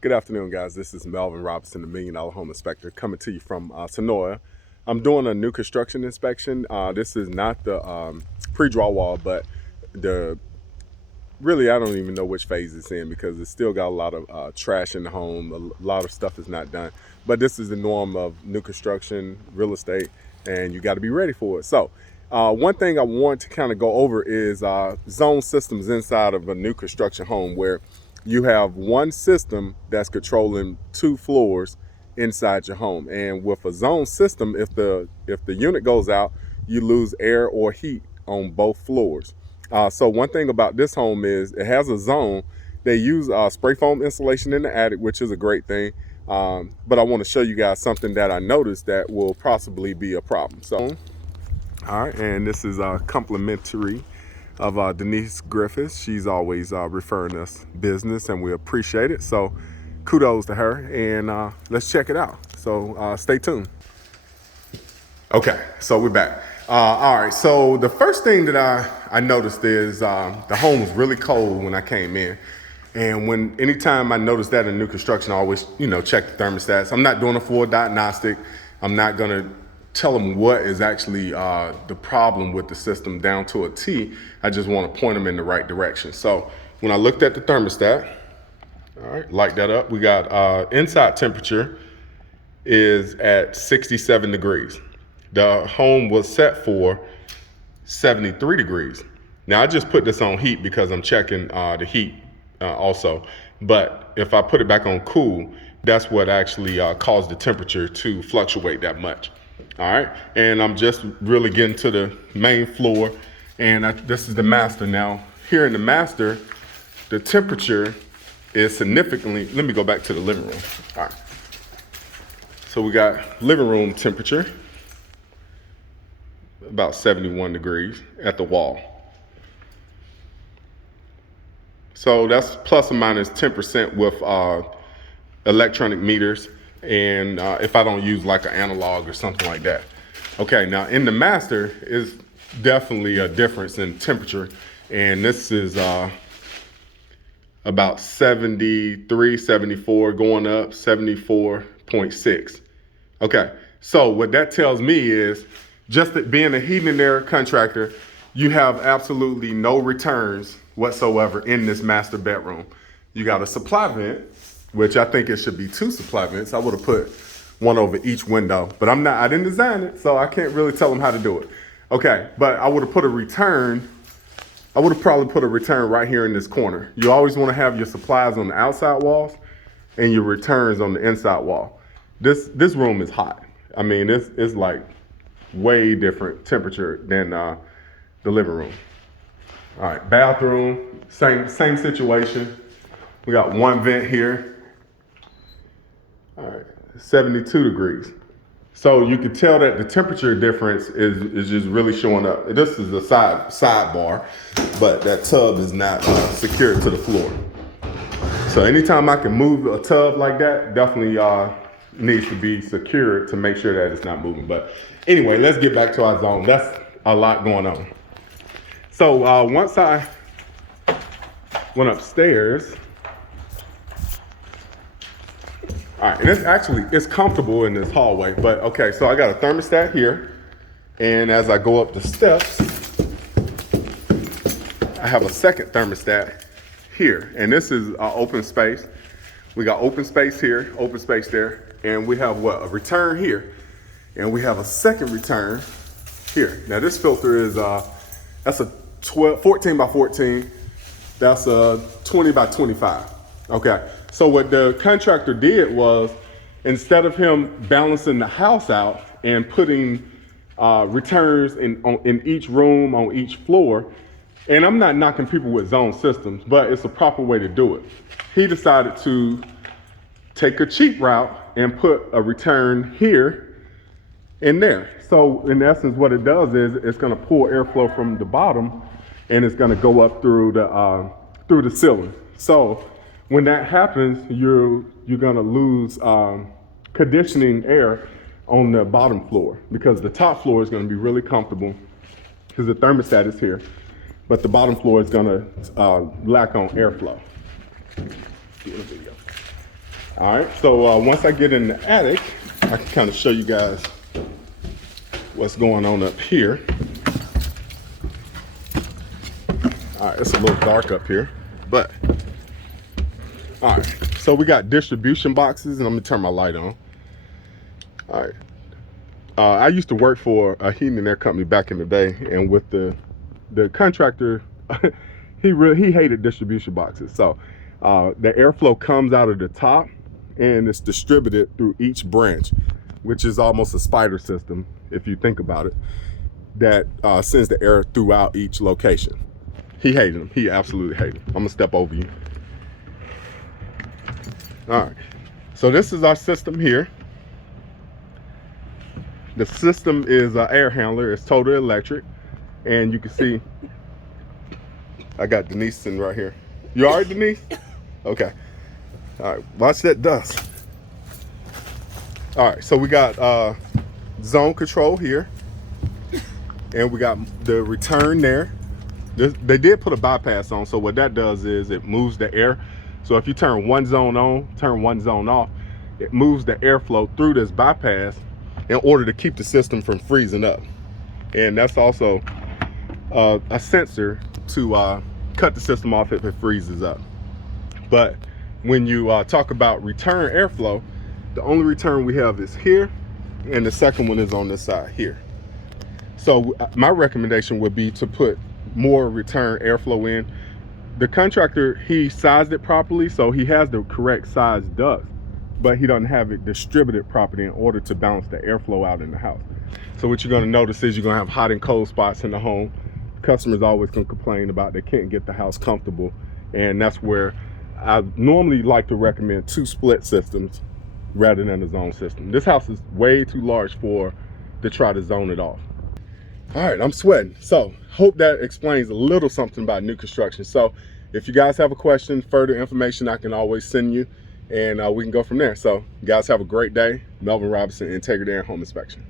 Good afternoon, guys. This is Melvin Robinson, the Million Dollar Home Inspector, coming to you from Sonoya. I'm doing a new construction inspection. This is not the pre-drywall, but the really, I don't even know which phase it's in because it's still got a lot of trash in the home. A lot of stuff is not done. But this is the norm of new construction, real estate, and you got to be ready for it. So one thing I want to kind of go over is zone systems inside of a new construction home where you have one system that's controlling two floors inside your home. And with a zone system, if the unit goes out, you lose air or heat on both floors. So one thing about this home is it has a zone. They use spray foam insulation in the attic, which is a great thing. But I want to show you guys something that I noticed that will possibly be a problem. So, all right, and this is complimentary of Denise Griffiths. She's always referring us business, and we appreciate it. So, kudos to her, and let's check it out. So, stay tuned. Okay, so we're back. All right, so the first thing that I noticed is the home was really cold when I came in. And anytime I notice that in new construction, I always, check the thermostats. I'm not doing a full diagnostic. I'm not gonna tell them what is actually the problem with the system down to a T. I just wanna point them in the right direction. So when I looked at the thermostat, all right, light that up. We got inside temperature is at 67 degrees. The home was set for 73 degrees. Now I just put this on heat because I'm checking the heat also. But if I put it back on cool, that's what actually caused the temperature to fluctuate that much. All right, and I'm just really getting to the main floor, and this is the master now. Here in the master, the temperature is significantly, let me go back to the living room. All right, so we got living room temperature, about 71 degrees at the wall. So that's plus or minus 10% with electronic meters, and if I don't use like an analog or something like that. Okay, now in the master is definitely a difference in temperature, and this is about 73, 74, going up 74.6. Okay, so what that tells me is just that being a heating and air contractor, you have absolutely no returns whatsoever in this master bedroom. You got a supply vent, which I think it should be two supply vents. I would have put one over each window, but I didn't design it, so I can't really tell them how to do it. Okay, but I would have put a return. I would have probably put a return right here in this corner. You always want to have your supplies on the outside walls and your returns on the inside wall. This room is hot. I mean, it's like way different temperature than the living room. All right, bathroom, same situation. We got one vent here. All right, 72 degrees. So you can tell that the temperature difference is just really showing up. This is a sidebar, but that tub is not secured to the floor. So anytime I can move a tub like that, definitely needs to be secured to make sure that it's not moving. But anyway, let's get back to our zone. That's a lot going on. So once I went upstairs, all right, and it's comfortable in this hallway, but okay, so I got a thermostat here, and as I go up the steps, I have a second thermostat here, and this is open space. We got open space here, open space there, and we have a return here, and we have a second return here. Now this filter is, that's a 14 by 14, that's a 20 by 25, okay? So what the contractor did was, instead of him balancing the house out and putting returns in each room, on each floor, and I'm not knocking people with zone systems, but it's a proper way to do it. He decided to take a cheap route and put a return here and there. So in essence, what it does is it's gonna pull airflow from the bottom and it's gonna go up through the ceiling. So when that happens, you're gonna lose conditioning air on the bottom floor, because the top floor is gonna be really comfortable because the thermostat is here, but the bottom floor is gonna lack on airflow. Do a video. All right, so once I get in the attic, I can kind of show you guys what's going on up here. All right, it's a little dark up here, but all right, so we got distribution boxes, and I'm gonna turn my light on. All right, I used to work for a heating and air company back in the day, and with the contractor, he hated distribution boxes. So the airflow comes out of the top, and it's distributed through each branch, which is almost a spider system, if you think about it, that sends the air throughout each location. He hated them. He absolutely hated them. I'm gonna step over you. All right, so this is our system here. The system is an air handler. It's total electric, and you can see I got Denise sitting right here. You all right, Denise? Okay. All right, watch that dust. All right, so we got zone control here, and we got the return there. They did put a bypass on, so what that does is it moves the air. So if you turn one zone on, turn one zone off, it moves the airflow through this bypass in order to keep the system from freezing up. And that's also a sensor to cut the system off if it freezes up. But when you talk about return airflow, the only return we have is here, and the second one is on this side here. So my recommendation would be to put more return airflow in. The contractor, he sized it properly, so he has the correct size duct, but he doesn't have it distributed properly in order to balance the airflow out in the house. So what you're gonna notice is you're gonna have hot and cold spots in the home. Customers always gonna complain about they can't get the house comfortable, and that's where I normally like to recommend 2 split systems rather than a zone system. This house is way too large to try to zone it off. All right, I'm sweating. So hope that explains a little something about new construction. So if you guys have a question, further information, I can always send you, and we can go from there. So you guys have a great day. Melvin Robinson, Integrity Air Home Inspection.